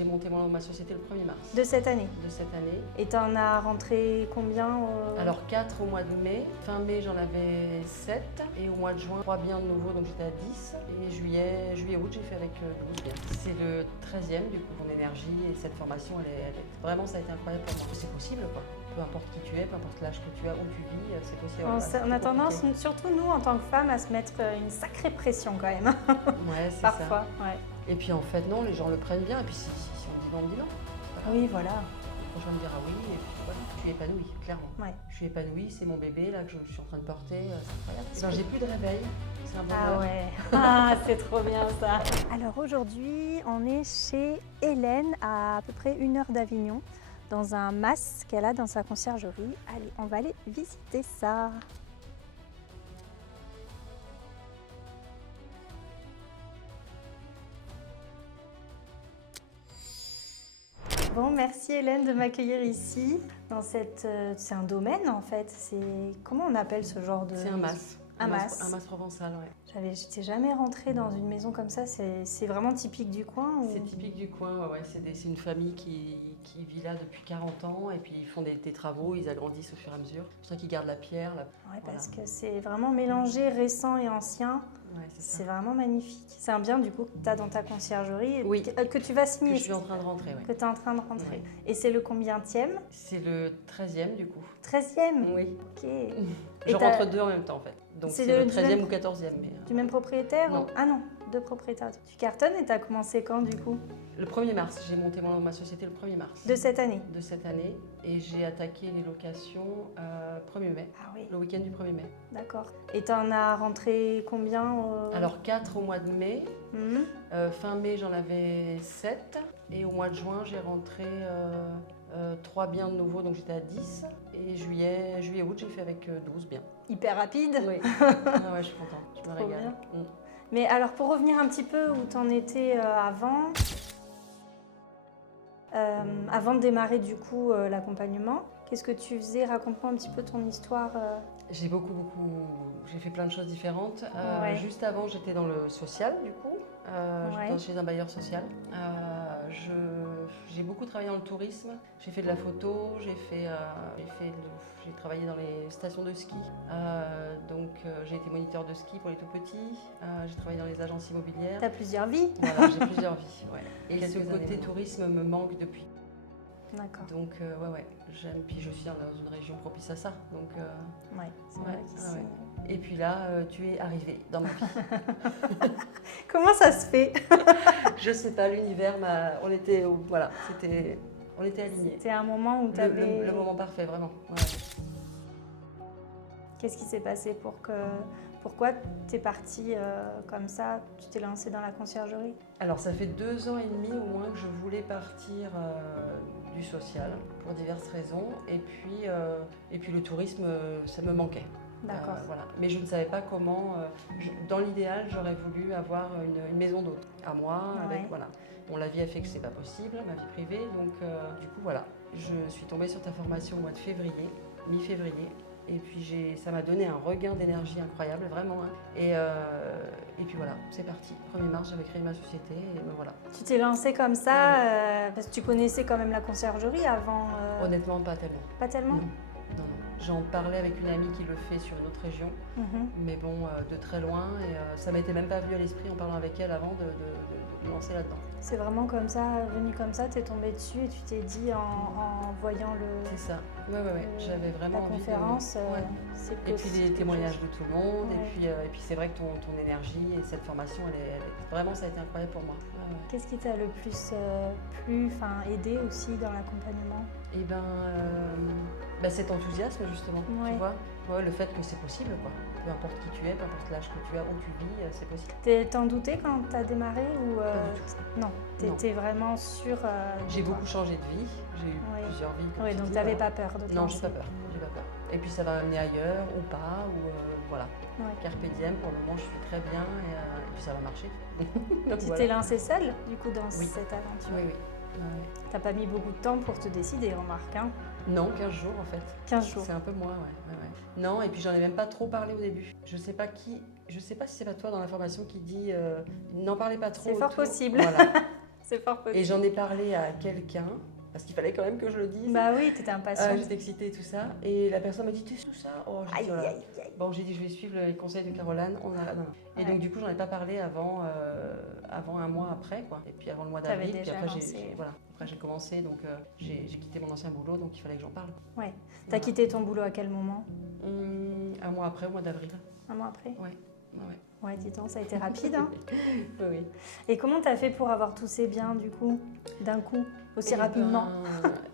j'ai monté ma société le 1er mars De cette année. de cette année. Et t'en as rentré combien Alors 4 au mois de mai, fin mai j'en avais 7 et au mois de juin 3 biens de nouveau, donc j'étais à 10 et juillet, août j'ai fait avec 12 biens. C'est le 13e du coup mon énergie et cette formation vraiment ça a été incroyable pour moi. C'est possible quoi, peu importe qui tu es, peu importe l'âge que tu as, où tu vis, c'est possible. On a tendance, surtout nous en tant que femmes, à se mettre une sacrée pression quand même. Ouais, c'est Parfois, ça. ouais. Et puis en fait non, les gens le prennent bien et puis si on dit non, on dit non. Oui, voilà. Le prochain me dira oui et puis voilà, je suis épanouie, clairement. Ouais. Je suis épanouie, c'est mon bébé là que je suis en train de porter, c'est incroyable. Ben, j'ai plus de réveil, c'est un bonheur. Ah ouais, ah, c'est trop bien ça. Alors aujourd'hui, on est chez Hélène à peu près 1 heure d'Avignon, dans un mas qu'elle a dans sa conciergerie. Allez, on va aller visiter ça. Bon, merci Hélène de m'accueillir ici. C'est un domaine en fait. Comment on appelle ce genre de... C'est un mas. Un mas. Un mas provençal, ouais. J'étais jamais rentrée dans une maison comme ça. C'est vraiment typique du coin ou... C'est typique du coin, ouais. C'est une famille qui vit là depuis 40 ans et puis ils font des travaux, ils agrandissent au fur et à mesure. C'est pour ça qu'ils gardent la pierre. Ouais, parce que c'est vraiment mélangé récent et ancien. Ouais, c'est vraiment magnifique. C'est un bien du coup que tu as dans ta conciergerie oui. que tu vas signer. Que je suis en train de rentrer, oui. Que tu es en train de rentrer. Ouais. Et c'est le combienième? C'est le 13e du coup. 13e? Oui. Ok. Je rentre deux en même temps en fait. Donc c'est le 13e ou 14e. Du même propriétaire? Non. Ah non, deux propriétaires. Tu cartonnes et tu as commencé quand du coup? Le 1er mars, j'ai monté ma société le 1er mars. De cette année? De cette année. Et j'ai attaqué les locations 1er mai. Ah oui. Le week-end du 1er mai. D'accord. Et tu en as rentré combien Alors 4 au mois de mai. Fin mai, j'en avais 7. Et au mois de juin, j'ai rentré 3 biens de nouveau, donc j'étais à 10. Et juillet, août, j'ai fait avec 12 biens. Hyper rapide. Oui. Ah ouais, je suis contente. Je me régale. Bien. Mais alors, pour revenir un petit peu où tu en étais avant de démarrer du coup l'accompagnement, qu'est-ce que tu faisais? Raconte-moi un petit peu ton histoire. J'ai j'ai fait plein de choses différentes. Ouais. Juste avant, j'étais dans le social du coup. J'étais chez un bailleur social. J'ai beaucoup travaillé dans le tourisme. J'ai fait de la photo, j'ai travaillé dans les stations de ski. J'ai été moniteur de ski pour les tout petits. J'ai travaillé dans les agences immobilières. Tu as plusieurs vies? Voilà, j'ai plusieurs vies. Ouais. Et ce côté tourisme me manque depuis. D'accord. Donc ouais, j'aime. Puis je suis dans une région propice à ça. Donc ouais, c'est vrai qu'ici. Et puis là, tu es arrivée dans ma vie. Comment ça se fait? Je sais pas, l'univers on était alignés. C'était un moment où tu avais... Le moment parfait, vraiment. Ouais. Qu'est-ce qui s'est passé pourquoi tu es partie comme ça? Tu t'es lancée dans la conciergerie? Alors ça fait 2 ans et demi au moins que je voulais partir du social pour diverses raisons. Et puis le tourisme, ça me manquait. D'accord. Voilà. Mais je ne savais pas comment. Dans l'idéal, j'aurais voulu avoir une maison d'hôte à moi. Ouais. Voilà. Bon, la vie a fait que c'est pas possible, ma vie privée. Donc du coup voilà, je suis tombée sur ta formation au mois de février, mi-février. Et puis ça m'a donné un regain d'énergie incroyable, vraiment. Et puis voilà, c'est parti. 1er mars, j'avais créé ma société et me voilà. Tu t'es lancée comme ça parce que tu connaissais quand même la conciergerie avant Honnêtement, pas tellement. Pas tellement? Non. J'en parlais avec une amie qui le fait sur une autre région, mais bon, de très loin. Et ça m'était même pas venu à l'esprit en parlant avec elle avant de me lancer là-dedans. C'est vraiment comme ça, venu comme ça, t'es tombée dessus et tu t'es dit en voyant C'est ça, ouais. J'avais vraiment la envie conférence. Et puis les témoignages de tout le monde, et puis c'est vrai que ton énergie et cette formation, vraiment ça a été incroyable pour moi. Ouais. Qu'est-ce qui t'a le plus aidé aussi dans l'accompagnement? Eh ben, cet enthousiasme justement, tu vois, le fait que c'est possible quoi. Peu importe qui tu es, peu importe l'âge que tu as, où tu vis, c'est possible. T'en doutais quand t'as démarré ou Pas du tout. Non, t'étais vraiment sûre. J'ai beaucoup changé de vie, j'ai eu plusieurs vies. Oui, donc t'avais pas peur de te Non, lancer. j'ai pas peur. Et puis ça va m'amener ailleurs ou pas, ou voilà. Ouais. Carpe diem, pour le moment je suis très bien et puis ça va marcher. Tu t'es lancée seule du coup dans cette aventure? Oui. T'as pas mis beaucoup de temps pour te décider, remarque, hein? Non, 15 jours en fait. 15 jours. C'est un peu moins, ouais. Non, et puis j'en ai même pas trop parlé au début. Je sais pas si c'est pas toi dans l'information qui dit n'en parlez pas trop. C'est fort possible. Voilà. C'est fort possible. Et j'en ai parlé à quelqu'un, parce qu'il fallait quand même que je le dise. Bah oui, t'étais impatiente. J'étais excitée et tout ça. Et la personne m'a dit, t'es tout ça? Oh, j'ai dit, Aïe, oh là. aïe, aïe. Bon, j'ai dit, je vais suivre les conseils de Caroline. Non. Et Ouais. donc, du coup, j'en ai pas parlé avant un mois après, quoi. Et puis avant le mois T'avais d'avril. Puis déjà après, lancé. après, j'ai commencé, donc j'ai quitté mon ancien boulot, donc il fallait que j'en parle. Ouais. T'as quitté ton boulot à quel moment? Un mois après, au mois d'avril. Un mois après? Ouais. Ouais, dis donc, ça a été rapide, hein. Oui. Et comment t'as fait pour avoir tous ces biens, du coup, d'un coup, aussi rapidement?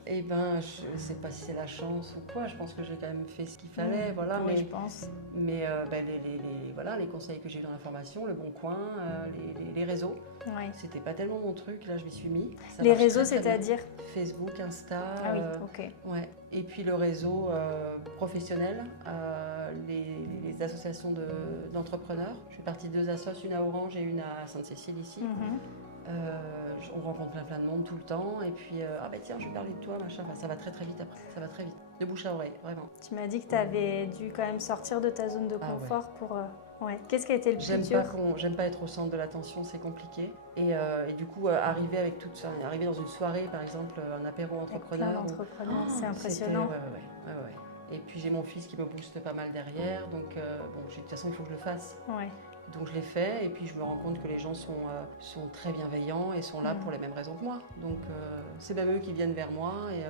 Je sais pas si c'est la chance ou quoi. Je pense que j'ai quand même fait ce qu'il fallait, voilà. Oui, je pense. Mais les conseils que j'ai eu dans la formation, le Bon Coin, les réseaux, Ouais. c'était pas tellement mon truc. Là, je m'y suis mis. Ça Les marche réseaux, très, très bien. c'est-à-dire? Facebook, Insta. Ah oui, ok. Ouais. Et puis le réseau professionnel, les associations d'entrepreneurs. Je suis partie de 2 assos, une à Orange et une à Sainte-Cécile ici. On rencontre plein de monde tout le temps. Et puis, tiens, je vais parler de toi, machin. Enfin, ça va très vite après. Ça va très vite. De bouche à oreille, vraiment. Tu m'as dit que tu avais dû quand même sortir de ta zone de confort pour... Ouais. Qu'est-ce qui a été le plus dur? J'aime pas être au centre de l'attention, c'est compliqué. Et du coup, arriver avec tout ça, arriver dans une soirée, par exemple, un apéro entrepreneur. C'est impressionnant. Ouais. Et puis j'ai mon fils qui me booste pas mal derrière. Donc, de toute façon, il faut que je le fasse. Ouais. Donc je l'ai fait et puis je me rends compte que les gens sont très bienveillants et sont là pour les mêmes raisons que moi. Donc c'est même eux qui viennent vers moi et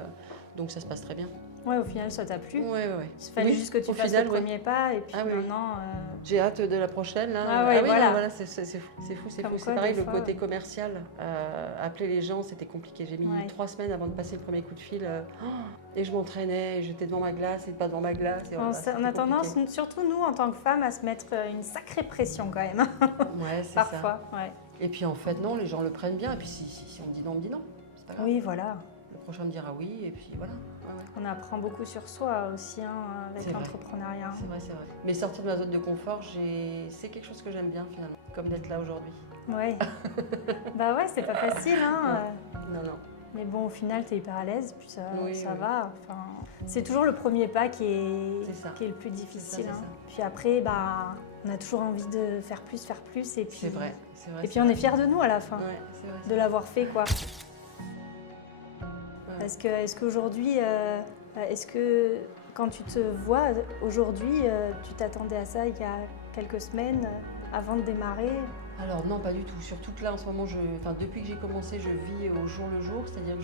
donc ça se passe très bien. Ouais, au final ça t'a plu. Ouais. Il fallait juste que tu fasses le premier pas et puis maintenant... J'ai hâte de la prochaine là. Voilà. C'est fou. C'est Comme quoi, pareil, des le fois, côté commercial. Appeler les gens, c'était compliqué. J'ai mis 3 semaines avant de passer le premier coup de fil et je m'entraînais, j'étais devant ma glace et pas devant ma glace. Et on a tendance, surtout nous en tant que femmes, à se mettre une sacrée pression quand même. Ouais, c'est parfois, ça. Ouais. Et puis en fait, non, les gens le prennent bien. Et puis si on me dit non, on me dit non. C'est pas grave. Oui, voilà. Le prochain me dira oui, et puis voilà. Ouais. On apprend beaucoup sur soi aussi avec l'entrepreneuriat. C'est vrai. Mais sortir de ma zone de confort, c'est quelque chose que j'aime bien finalement, comme d'être là aujourd'hui. Oui. Bah ouais, c'est pas facile. Non. Mais bon, au final, tu es hyper à l'aise, puis ça va. Enfin, c'est toujours le premier pas qui est le plus difficile. Ça. Puis après, on a toujours envie de faire plus. Et puis, c'est vrai. Et puis on est fiers de nous à la fin, c'est vrai. de l'avoir fait, quoi. Parce que, est-ce qu'aujourd'hui, quand tu te vois aujourd'hui, tu t'attendais à ça il y a quelques semaines avant de démarrer? Alors non, pas du tout. Surtout que là, en ce moment, depuis que j'ai commencé, je vis au jour le jour. C'est-à-dire que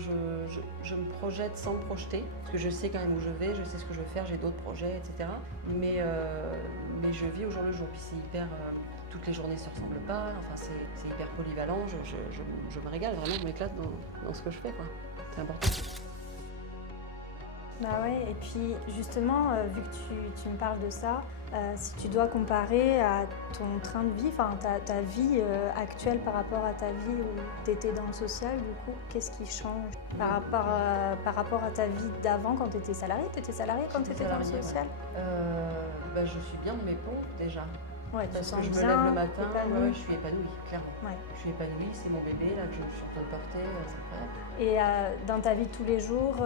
je me projette sans me projeter. Parce que je sais quand même où je vais, je sais ce que je veux faire, j'ai d'autres projets, etc. Mais je vis au jour le jour. Puis c'est hyper... toutes les journées ne se ressemblent pas. Enfin, c'est hyper polyvalent. Je me régale vraiment, je m'éclate dans ce que je fais, quoi. C'est important. Bah ouais, et puis justement, vu que tu me parles de ça, si tu dois comparer à ton train de vie, enfin ta vie actuelle par rapport à ta vie où tu étais dans le social, du coup, qu'est-ce qui change par rapport à ta vie d'avant quand tu étais salariée? Tu étais salariée quand tu étais dans le social? Je suis bien dans mes pompes déjà. Ouais, parce tu que je me bien, lève le matin, je suis épanouie, clairement. Ouais. Je suis épanouie, c'est mon bébé là que je suis en train de porter, c'est incroyable. Et dans ta vie de tous les jours,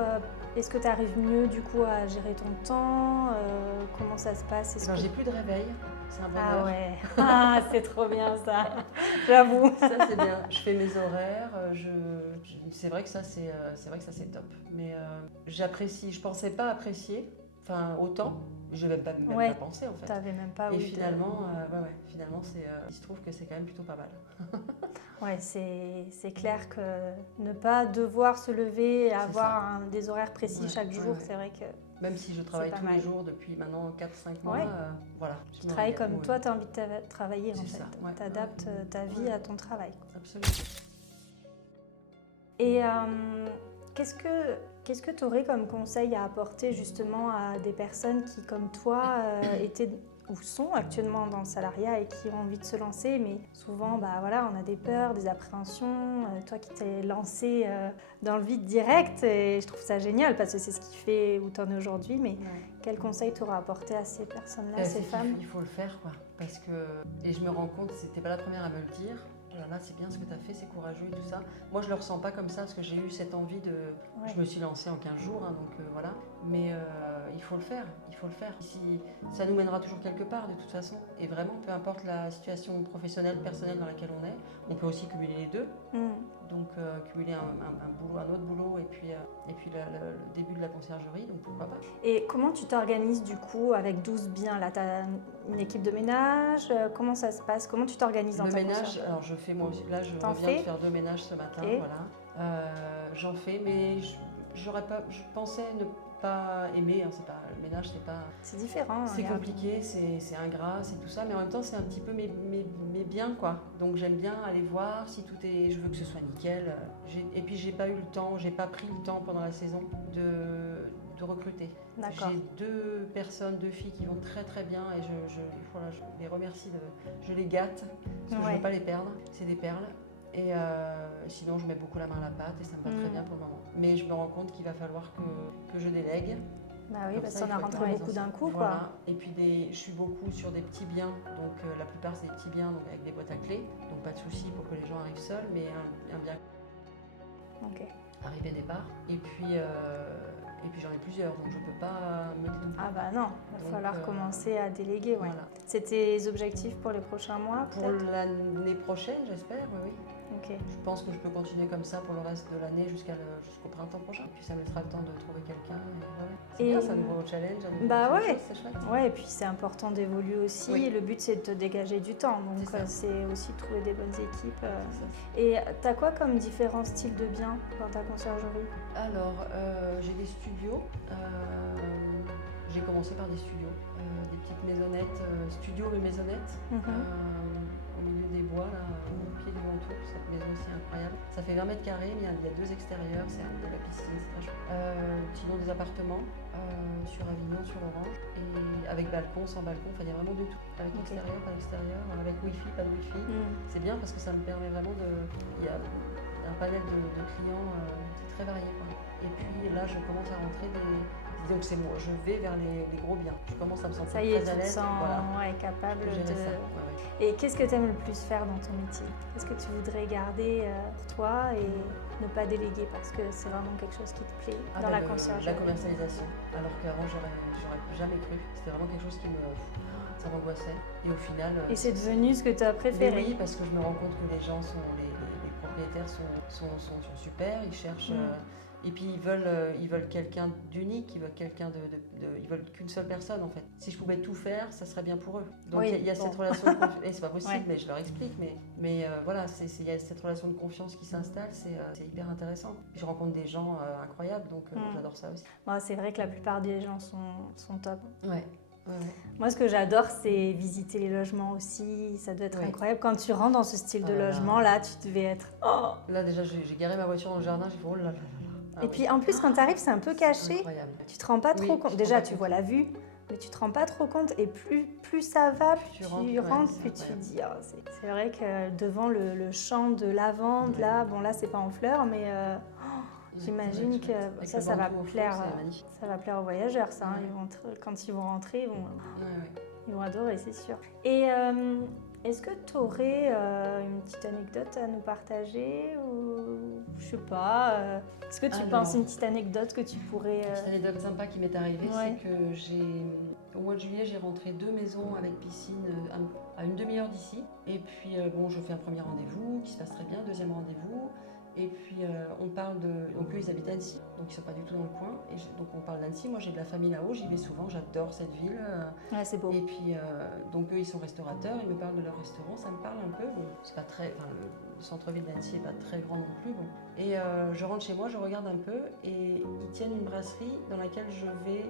est-ce que tu arrives mieux du coup à gérer ton temps? Comment ça se passe? J'ai plus de réveil, c'est un bonheur. Ah ouais, c'est trop bien ça, j'avoue. Ça c'est bien, je fais mes horaires, c'est vrai que ça c'est top. Mais j'apprécie, je pensais pas apprécier, autant. Je n'avais même pas pensé en fait. T'avais même pas. Et finalement, il se trouve que c'est quand même plutôt pas mal. Ouais, c'est clair que ne pas devoir se lever et avoir des horaires précis chaque jour, c'est vrai que... Même si je travaille tous les jours depuis maintenant 4-5 mois, voilà. Tu travailles comme toi, tu as envie de travailler en fait. Tu adaptes ta vie à ton travail. Absolument. Et qu'est-ce que tu aurais comme conseil à apporter justement à des personnes qui, comme toi, étaient ou sont actuellement dans le salariat et qui ont envie de se lancer, mais souvent, on a des peurs, des appréhensions. Toi qui t'es lancé dans le vide direct, et je trouve ça génial parce que c'est ce qui fait où tu en es aujourd'hui, mais quel conseil tu auras apporté à ces personnes-là, ces femmes? Il faut le faire, quoi. Parce que, et je me rends compte, c'était pas la première à me le dire, oh là là, c'est bien ce que tu as fait, c'est courageux et tout ça. Moi, je le ressens pas comme ça parce que j'ai eu cette envie de. Ouais. Je me suis lancée en 15 jours, hein, donc voilà. Mais il faut le faire, il faut le faire. Si, ça nous mènera toujours quelque part de toute façon. Et vraiment, peu importe la situation professionnelle, personnelle dans laquelle on est, on peut aussi cumuler les deux. Donc cumuler un autre boulot et puis le début de la conciergerie, donc pourquoi pas. Et comment tu t'organises du coup avec 12 biens là? Tu as une équipe de ménage? Comment ça se passe? Comment tu t'organises dans Le ta ménage, conciergerie? alors je fais moi aussi, là je T'en reviens fais? de faire 2 ménages ce matin, Ok. voilà. J'en fais, mais je pensais ne pas aimer, hein, c'est pas, le ménage c'est pas... C'est différent. C'est compliqué, c'est ingrat, c'est tout ça, mais en même temps c'est un petit peu mes biens quoi. Donc j'aime bien aller voir si tout est, je veux que ce soit nickel. Et puis j'ai pas eu le temps, j'ai pas pris le temps pendant la saison de recruter. D'accord. J'ai 2 personnes, 2 filles qui vont très très bien et voilà, je les remercie, je les gâte parce que je ne veux pas les perdre, c'est des perles. Et sinon, je mets beaucoup la main à la pâte et ça me va très bien pour le moment. Mais je me rends compte qu'il va falloir que je délègue. Bah oui, Comme parce ça, qu'on a il faut être rentré dans les beaucoup d'un coup, voilà. quoi. Et puis je suis beaucoup sur des petits biens, donc la plupart c'est des petits biens donc avec des boîtes à clés, donc pas de souci pour que les gens arrivent seuls, mais un bien Ok. arrivé départ. Et puis j'en ai plusieurs, donc je peux pas me dédouaner. Ah bah non, il va Donc, falloir commencer à déléguer. Ouais. Voilà. C'est tes objectifs pour les prochains mois, Pour peut-être? l'année prochaine, j'espère, oui. Ok. Je pense que je peux continuer comme ça pour le reste de l'année jusqu'au printemps prochain. Puis ça me laissera le temps de trouver quelqu'un. C'est Et- bien, c'est un nouveau challenge. Bah ouais. Chose, c'est chouette. Ouais, et puis c'est important d'évoluer aussi. Oui. Le but c'est de te dégager du temps, donc C'est ça. c'est aussi de trouver des bonnes équipes. C'est ça. Et t'as quoi comme différents styles de biens dans ta conciergerie? Alors, j'ai des studios. J'ai commencé par des studios. Des petites maisonnettes, studios mais maisonnettes. Au milieu des bois, là, au pied du Ventoux, cette maison aussi incroyable. Ça fait 20 mètres carrés, mais il y a 2 extérieurs, c'est de la piscine, c'est très chouette. Sinon des appartements sur Avignon, sur Orange, et avec balcon, sans balcon, enfin il y a vraiment de tout. Avec l'extérieur, pas l'extérieur, avec Wi-Fi, pas de Wi-Fi. C'est bien parce que ça me permet vraiment de... Il y a un panel de clients, c'est très varié, quoi. Et puis là, je commence à rentrer donc c'est moi, je vais vers les gros biens. Je commence à me sentir Ça y est, très à tu te l'aise. sens Voilà. capable Je peux de... gérer ça. Ouais. Et qu'est-ce que tu aimes le plus faire dans ton métier? Qu'est-ce que tu voudrais garder pour toi et ne pas déléguer parce que c'est vraiment quelque chose qui te plaît dans la conciergerie? La commercialisation. Alors qu'avant, j'aurais jamais cru. C'était vraiment quelque chose qui ça m'angoissait. Et au final... Et c'est devenu ce que tu as préféré? Oui, parce que je me rends compte que les gens les propriétaires sont super, ils cherchent... Et puis ils veulent quelqu'un d'unique, ils veulent ils veulent qu'une seule personne en fait. Si je pouvais tout faire, ça serait bien pour eux. Donc il y a cette relation de confiance. Et c'est pas possible, mais je leur explique. Mais voilà, il y a cette relation de confiance qui s'installe, c'est hyper intéressant. Je rencontre des gens incroyables, donc j'adore ça aussi. Bon, c'est vrai que la plupart des gens sont top. Ouais. Moi, ce que j'adore, c'est visiter les logements aussi. Ça doit être incroyable. Quand tu rentres dans ce style de logement, là, tu devais être... Oh, là, déjà, j'ai garé ma voiture dans le jardin, j'ai fait oh là là là. Et puis en plus, quand tu arrives, c'est un peu caché. Incroyable. Tu te rends pas trop compte. Déjà, tu vois la vue, mais tu te rends pas trop compte. Et plus ça va, plus tu rentres, plus tu dis. Oh, c'est vrai que devant le champ de lavande, là, bon là, c'est pas en fleurs, mais j'imagine que ça va plaire. Ça va plaire aux voyageurs, ça. Hein. Quand ils vont rentrer, ils vont adorer, c'est sûr. Et est-ce que tu aurais une petite anecdote à nous partager ou je sais pas, est-ce que tu penses une petite anecdote que tu pourrais... Une petite anecdote sympa qui m'est arrivée, c'est que au mois de juillet, j'ai rentré 2 maisons avec piscine à une demi-heure d'ici. Et puis bon, je fais un premier rendez-vous qui se passe très bien, deuxième rendez-vous. Et puis on parle de... Donc eux, ils habitent à Annecy, donc ils ne sont pas du tout dans le coin. Et donc on parle d'Annecy, moi j'ai de la famille là-haut, j'y vais souvent, j'adore cette ville. Ouais, c'est beau. Et puis donc eux, ils sont restaurateurs, ils me parlent de leur restaurant, ça me parle un peu. Bon, c'est pas très... Enfin, le centre-ville d'Annecy n'est pas très grand non plus. Bon. Et je rentre chez moi, je regarde un peu et ils tiennent une brasserie dans laquelle je vais...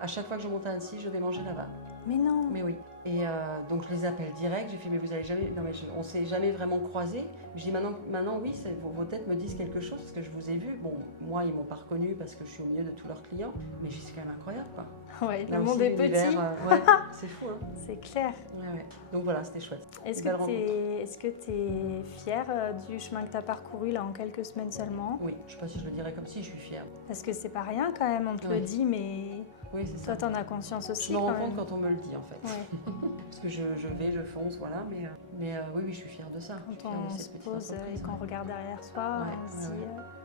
À chaque fois que je monte à Annecy, je vais manger là-bas. Mais non. Mais oui. Et donc je les appelle direct, j'ai fait mais vous allez jamais... Non mais on s'est jamais vraiment croisés. Je dis maintenant oui, vos têtes me disent quelque chose parce que je vous ai vu. Bon, moi ils m'ont pas reconnu parce que je suis au milieu de tous leurs clients, mais c'est quand même incroyable quoi. Ouais, là le aussi, monde est petit. Ouais, c'est fou hein. C'est clair. Ouais. Donc voilà, c'était chouette. Est-ce que tu es fière du chemin que tu as parcouru là en quelques semaines seulement? Oui, je sais pas si je le dirais comme si, je suis fière. Parce que c'est pas rien quand même, on te le dit, mais oui, c'est toi ça. t'en as conscience aussi. Je me rends compte quand on me le dit en fait. Ouais. Parce que je fonce, voilà. Mais oui, je suis fière de ça. Quand on se pose et qu'on regarde derrière soi,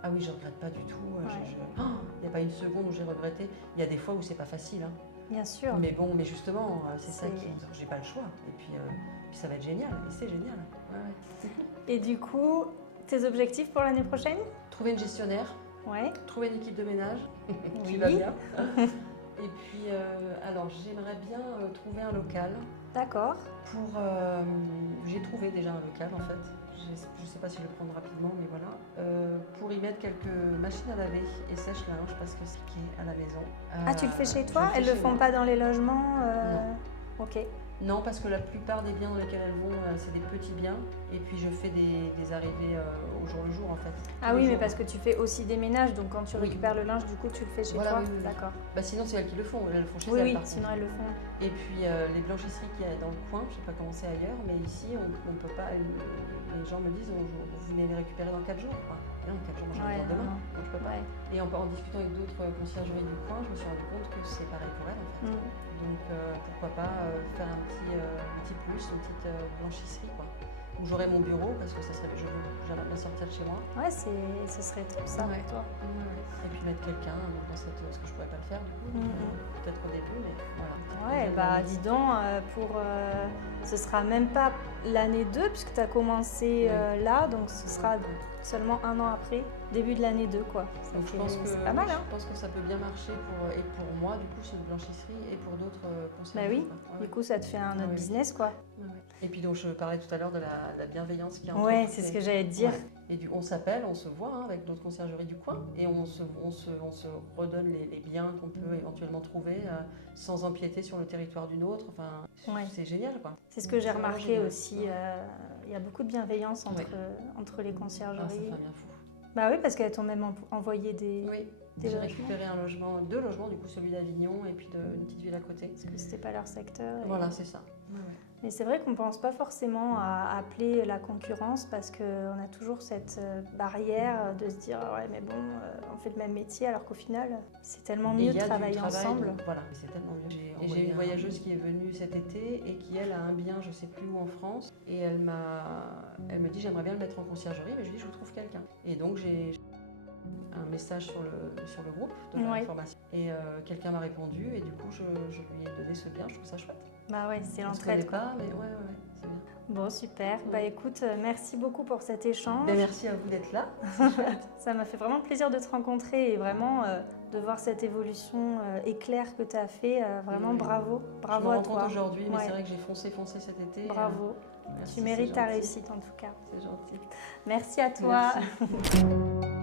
Ah oui, je regrette pas du tout. Il n'y a pas une seconde où j'ai regretté. Il y a des fois où c'est pas facile. Hein. Bien sûr. Mais bon, mais justement, c'est ça qui... J'ai pas le choix. Et puis ça va être génial. Et c'est génial. Et du coup, tes objectifs pour l'année prochaine? Trouver une gestionnaire. Ouais. Trouver une équipe de ménage qui Oui. va bien. Et puis, alors, j'aimerais bien trouver un local. D'accord. J'ai trouvé déjà un local en fait. Je ne sais pas si je vais le prendre rapidement, mais voilà. Pour y mettre quelques machines à laver et sèche-linge parce que c'est qui est à la maison. Ah, tu le fais chez toi? Elles le font pas dans les logements? Non. Ok. Non, parce que la plupart des biens dans lesquels elles vont, c'est des petits biens. Et puis je fais des arrivées au jour le jour en fait. Ah oui, mais parce que tu fais aussi des ménages, donc quand tu récupères le linge, du coup tu le fais chez toi. Oui. D'accord. Bah, sinon c'est elles qui le font, elles le font chez Oui, elles. oui, par contre. sinon elles le font. Et puis les blanchisseries qu'il y a dans le coin, je ne sais pas comment c'est ailleurs, mais ici on peut pas. Les gens me disent vous venez les récupérer dans 4 jours. Enfin, non, 4 jours, moi je regarde demain, donc je peux pas. Et en discutant avec d'autres conciergeries du coin, je me suis rendu compte que c'est pareil pour elles en fait. Donc pourquoi pas faire un petit plus, une petite blanchisserie quoi. Où j'aurai mon bureau parce que ça serait, j'aimerais bien sortir de chez moi. Ouais, ce serait top ça pour toi. Et puis mettre quelqu'un dans cette, parce que je pourrais pas le faire du coup, peut-être au début, mais voilà. Ouais, bah dis donc, ce sera même pas l'année 2 puisque tu as commencé là, donc ce sera seulement 1 an après, début de l'année 2 quoi. Donc je pense que c'est pas mal hein. Je pense que ça peut bien marcher pour moi du coup cette blanchisserie et pour d'autres conseillers. Bah oui, du coup ça te fait un autre business quoi. Et puis donc je parlais tout à l'heure de la bienveillance qui est entre Ouais, toutes c'est ce que j'allais te dire. Et on s'appelle, on se voit avec notre conciergerie du coin et on se redonne les biens qu'on peut éventuellement trouver sans empiéter sur le territoire d'une autre. Enfin, c'est génial quoi. C'est ce que j'ai remarqué aussi. Il y a beaucoup de bienveillance entre les conciergeries. Ah, ça fait un bien fou. Bah oui, parce qu'elles t'ont même envoyé des j'ai récupéré deux logements, du coup celui d'Avignon et puis une petite ville à côté. Parce que c'était pas leur secteur. Voilà, c'est ça. Mais c'est vrai qu'on ne pense pas forcément à appeler la concurrence parce qu'on a toujours cette barrière de se dire ouais mais bon, on fait le même métier alors qu'au final c'est tellement mieux de travailler ensemble. Donc, voilà, c'est tellement mieux. J'ai une voyageuse qui est venue cet été et qui elle a un bien je sais plus où en France et elle me dit j'aimerais bien le mettre en conciergerie mais je lui dis je vous trouve quelqu'un. Et donc j'ai un message sur le groupe de l'information et quelqu'un m'a répondu et du coup je lui ai donné ce bien, je trouve ça chouette. Bah ouais, c'est l'entraide quoi. Pas, mais ouais, c'est bien. Bon, super. Bah écoute, merci beaucoup pour cet échange. Merci à vous d'être là. Ça m'a fait vraiment plaisir de te rencontrer et vraiment de voir cette évolution éclair que tu as fait. Vraiment bravo. Bravo à toi. Je me rends compte aujourd'hui, mais c'est vrai que j'ai foncé cet été. Bravo. Merci, tu mérites ta réussite en tout cas. C'est gentil. Merci à toi. Merci.